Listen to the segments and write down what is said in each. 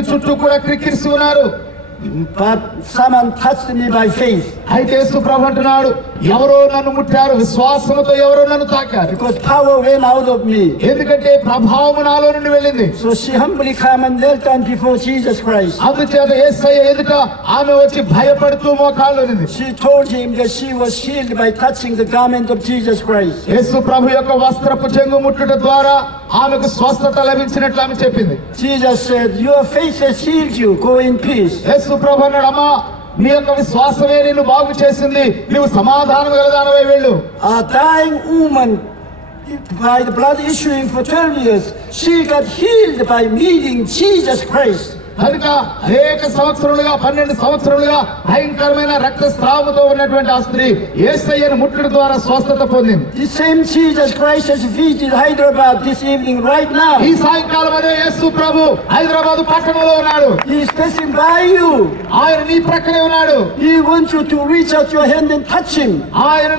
చుట్టూ కూడా క్రిక్కిస్తున్నారు. But someone touched me by faith. అయితే యేసు ప్రభు అంటున్నాడు, ఎవరో నన్ను ముట్టారు, విశ్వాసంతో ఎవరో నన్ను తాకారు. Because power went out of me. ఎందుకంటే ప్రభావం నాలో నుండి వెళ్ళింది. So she humbly came and knelt down before Jesus Christ. అందుచేత యేసయ్య ఎదుట ఆమె వచ్చి భయపడుతూ మోకాళ్ళునింది. She told him that she was healed by touching the garment of Jesus Christ. యేసు ప్రభు యొక్క వస్త్రపు చెంగు ముట్టుట ద్వారా ఆమెకు స్వస్థత లభించినట్లు ఆమె చెప్పింది. Jesus said, "Your faith has healed you. Go in peace." యేసు ప్రభు అన్నాడు, అమ్మా నీ యొక్క విశ్వాసమే నిన్ను బాగు చేసింది, నీవు సమాధానం గలదానవై వెళ్ళు. A dying woman by the blood issuing for 12 years, she got healed by meeting Jesus Christ. కనుక అనేక సంవత్సరాలుగా 12 సంవత్సరాలుగా భయంకరమైన రక్తస్రావంతో ఉన్నటువంటి ఆ స్త్రీ యేసయ్యను ముట్టుట ద్వారా స్వస్థత పొందింది. The same Jesus Christ has visited Hyderabad this evening right now. ఈ సాయంకాలం అదే యేసు ప్రభు హైదరాబాద్ పట్టణంలో ఉన్నాడు. He is passing by you. ఆయన నీ ప్రక్కనే ఉన్నాడు. He wants you to reach out your hand and touch him. ఆయన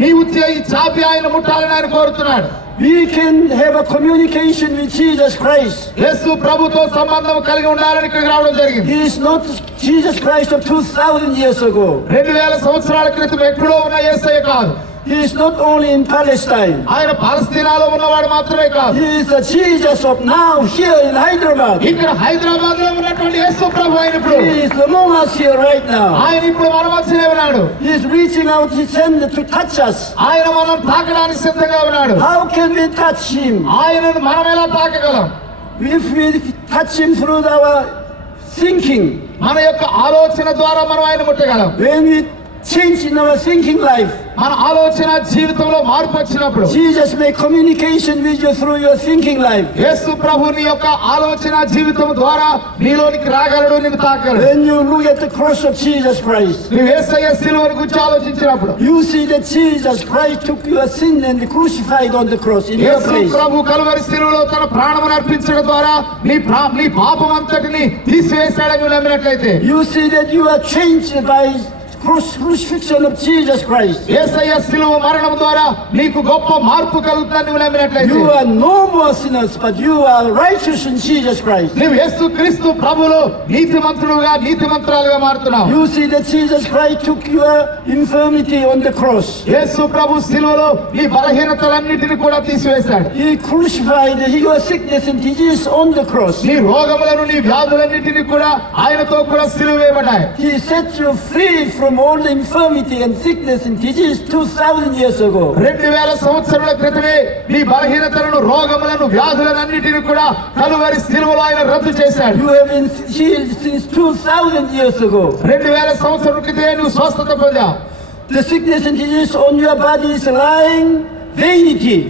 నీవు చేయి చాపి ఆయన ముట్టాలని ఆయన కోరుతున్నాడు. We can have a communication with Jesus Christ. యేసు ప్రభుతో సంబంధం కలిగి ఉండాలని ఇక్కడికి రావడం జరిగింది. He is not Jesus Christ of 2000 years ago. 2000 సంవత్సరాల క్రితం ఎక్కడో ఉన్న యేసయ్య కాదు. He is not only in Palestine. ఆయన పాలస్తీనాలో ఉన్నవాడు మాత్రమే కాదు. He is the Jesus of now here in Hyderabad. ఇక్కడ హైదరాబాద్ లో ఉన్నటువంటి యేసు ప్రభు ఆయన ఇప్పుడు He is among us here right now. ఆయన ఇప్పుడు మన మధ్యనే ఉన్నాడు. He is reaching out his hand to touch us. ఆయన మనం తాకడానికి సిద్ధంగా ఉన్నాడు. How can we touch him? ఆయనను మనం ఎలా తాకగలం? If we touch him through our thinking. మన యొక్క ఆలోచన ద్వారా మనం ఆయన ముట్టగలం. When we change in our thinking life, మన ఆలోచన జీవితంలో మార్పు వచ్చినప్పుడు Jesus make communication with you through your thinking life. యేసు ప్రభు నీ యొక్క ఆలోచన జీవితం ద్వారా నీలోనికి రాగలడు, నిన్ను తాకగలడు. When you look at the cross of Jesus Christ, నీవు యేసయ్య సిలువను గురించి ఆలోచించినప్పుడు you see that Jesus Christ took your sin and crucified on the cross in your Yesu place. Prabhu Calvary సిలువలో తన ప్రాణమును అర్పించడం ద్వారా నీ పాపం అంతటిని తీసివేశాడని నువ్వు నమ్మినట్లయితే You see that you are changed by crucifixion of Jesus Christ. యేసయ్య సిలువ మరణం ద్వారా నీకు గొప్ప మార్పు కలుగుతుందని నువ్వు నమ్మినట్లయితే You are no more sinners, but you are righteous in Jesus Christ. నీవు యేసు క్రీస్తు ప్రభువులో నీతిమంతురాలుగా మారుతున్నావు. You see that Jesus Christ took your infirmity on the cross. యేసు ప్రభు సిలువలో నీ బలహీనతలన్నిటిని కూడా తీసివేశాడు. He crucified your sickness and disease on the cross. నీ రోగములను నీ వ్యాధులన్నిటిని కూడా ఆయనతో కూడా సిలువ వేయబడ్డాయి. He set you free from all the infirmity and sickness and disease 2000 years ago. 2000 సంవత్సరాల క్రితమే నీ బలహీనతలను, రోగములను, వ్యాధులన్నిటిని కూడా కలువరి సిలువలో ఆయన రద్దు చేశాడు. You have been healed since 2000 years ago. 2000 సంవత్సరాల క్రితమే నువ్వు స్వస్థత పొందావు. The sickness and disease on your body is lying vanity.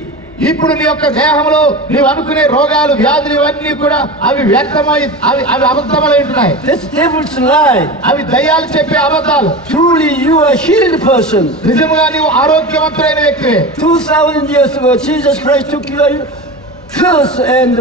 ఇప్పుడు నీ యొక్క దేహంలో నీవు అనుకునే రోగాలు, వ్యాధులు ఇవన్నీ కూడా అవి వ్యక్తమై అవి అబద్ధములై ఉంటున్నాయి. This devil's lie. అవి దయ్యాలు చెప్పే అబద్ధాలు. Truly you are a healed person. నిజముగా నీవు ఆరోగ్యవంతులైన వ్యక్తివే. 2000 years ago Jesus Christ took your curse and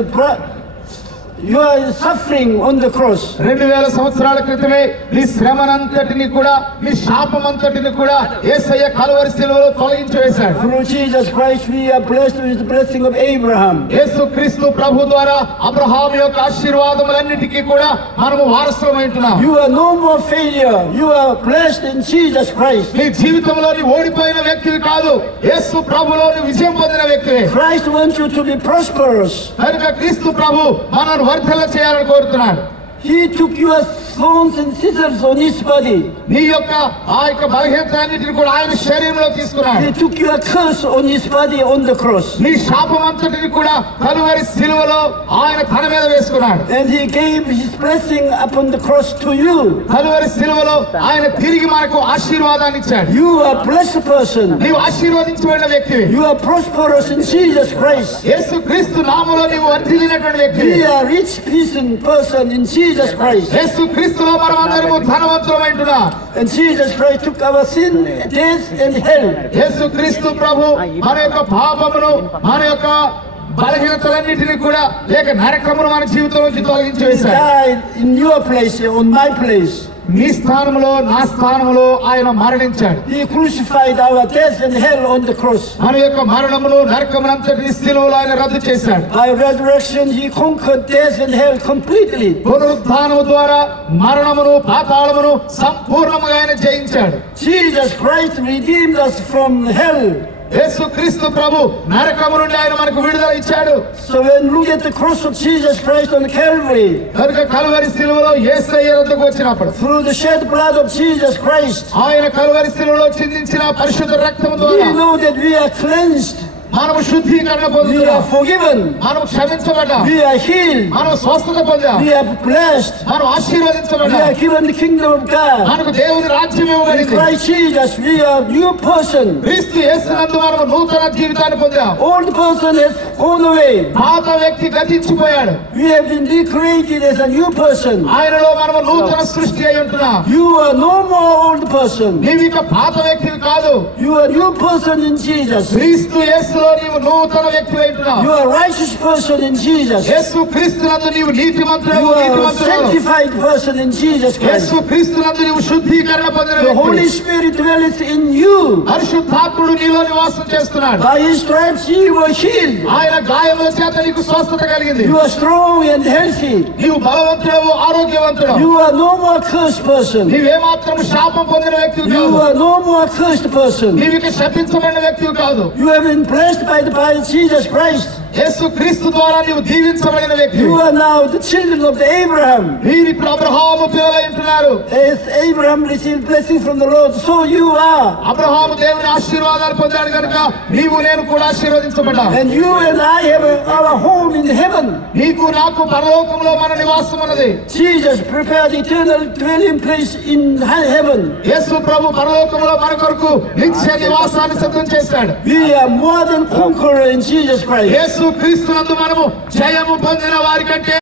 you are suffering on the cross. 2000 సంవత్సరాల క్రితమే నీ శ్రమనంతటిని కూడా, నీ శాపమంతటిని కూడా యేసయ్య కలువరి సిలువలో తొలగించి వేశాడు. Through Jesus Christ we are blessed with the blessing of Abraham. యేసు క్రీస్తు ప్రభు ద్వారా అబ్రహాము యొక్క ఆశీర్వాదములన్నిటికీ కూడా మనము వారసులమై ఉంటున్నాం. You are no more failure. You are blessed in Jesus Christ. నీ జీవితంలో నీ ఓడిపోయిన వ్యక్తివి కాదు, యేసు ప్రభులో నీ విజయం పొందిన వ్యక్తివే. Christ wants you to be prosperous. కనుక క్రీస్తు ప్రభు మనను వర్ధల చేయాలని కోరుతున్నాడు. He took your thorns and scissors on his body. నీ యొక్క ఆ యొక్క బలహీనతలన్నిటిని కూడా ఆయన శరీరంలో తీసుకున్నాడు. He took your curse on his body on the cross. నీ శాపమంతటిని కూడా కలువరి సిలువలో ఆయన తన మీద వేసుకున్నాడు. And he gave his blessing upon the cross to you. Calvary సిలువలో ఆయన తిరిగి మనకు ఆశీర్వాదాన్ని ఇచ్చాడు. You are a blessed person. నీవు ఆశీర్వదించబడిన వ్యక్తివి. You are prosperous in Jesus Christ. యేసు క్రీస్తు నామములో నీవు వర్ధిల్లినటువంటి వ్యక్తివి. We are rich person in Jesus Christ. యేసు క్రీస్తులో మనమందరము ధనవంతులమై ఉంటున్నాం. And Jesus Christ took our sin, death and hell. యేసు క్రీస్తు ప్రభు మన యొక్క పాపమును, మన యొక్క బలహీనతలన్నిటిని కూడా లేక నరకమును మన జీవితం నుంచి తొలగించి He వేశాడు. died in your place, on my place. నీ స్థానంలో నా స్థానంలో ఆయన మరణించాడు. He crucified our death and hell on the cross. మన యొక్క మరణమును నరకమునంతటిని శిలువలో ఆయన రద్దు చేశాడు. By resurrection, he conquered death and hell completely. పునరుద్ధానము ద్వారా మరణమును పాతాళమును సంపూర్ణముగా ఆయన జయించాడు. Jesus Christ redeemed us from hell. యేసుక్రీస్తు ప్రభు నరకము నుండి ఆయన మనకు విడుదల ఇచ్చాడు. So when we look at the cross of Jesus Christ on Calvary, కనుక కల్వరి శిలువలో యేసయ్య వద్దకు వచ్చినప్పుడు through the shed blood of Jesus Christ, ఆయన కల్వరి శిలువలో చిందించిన పరిశుద్ధ రక్తము we ద్వారా know that we are cleansed, మనము శుద్ధీకరణ we పొందుతున్నాం, are forgiven, మనం క్షమించబడ్డాం, we are healed, మనం స్వస్థత పొందాం, we are blessed, మనం we ఆశీర్వదించబడ్డాం, are given the kingdom of God. మనకు దేవుని రాజ్యం In ఇవ్వబడింది. Christ Jesus, we are new person. క్రీస్తు యేసునందు మనము నూతన జీవితాన్ని పొందాం. Old person has gone away. పాత వ్యక్తి గతించిపోయాడు, We have been recreated as a new person. ఆయనలో మనము నూతన సృష్టి అయి ఉంటున్నాం. You are no more old person. నీవు ఇక పాత వ్యక్తివి కాదు, You are new person in Jesus. క్రీస్తు యేసులో నీవు నూతన వ్యక్తి అయి ఉంటున్నావు. You are righteous person in Jesus. యేసు క్రీస్తునందు నీవు నీతిమంతుడవు, You are a నీతిమంతుడవు. sanctified person in Jesus Christ. యేసు క్రీస్తునందు నీవు శుద్ధీకరణ పొందిన The Holy వ్యక్తివి. Spirit dwelleth in you. పరిశుద్ధాత్ముడు నీలో నివాసం చేస్తున్నాడు. By His stripes ye were healed. ఆయన గాయముల చేత నీకు స్వస్థత కలిగింది. You are strong and healthy. నీవు బలవంతుడవు, ఆరోగ్యవంతుడవు. You are no more cursed person. నీవేమాత్రం శాపం పొందిన వ్యక్తివి You కాదు. are no more cursed person. నీవు ఇక శపించబడిన వ్యక్తివి కాదు. You have been blessed by Jesus Christ. యేసు క్రీస్తు ద్వారా నీవు దీవించబడిన వ్యక్తి. You are now the children of Abraham. మీరు ఇప్పుడు అబ్రహాము పిల్లలై ఉంటున్నారు. As Abraham received blessing from the Lord, so you are. Abraham దేవుని ఆశీర్వాదాలు పొందాడు కనుక నీవు నేను కూడా ఆశీర్వదించబడ్డా. And you and I have our home in heaven. నీకు నాకు పరలోకంలో మన నివాసం ఉన్నది. Jesus prepared eternal dwelling place in heaven. యేసు ప్రభు పరలోకంలో మన కొరకు నిత్య నివాసాన్ని సిద్ధం చేశాడు. We are more than conqueror in Jesus Christ. యేసు క్రీస్తునందు మనము జయము పొందిన వారి కంటే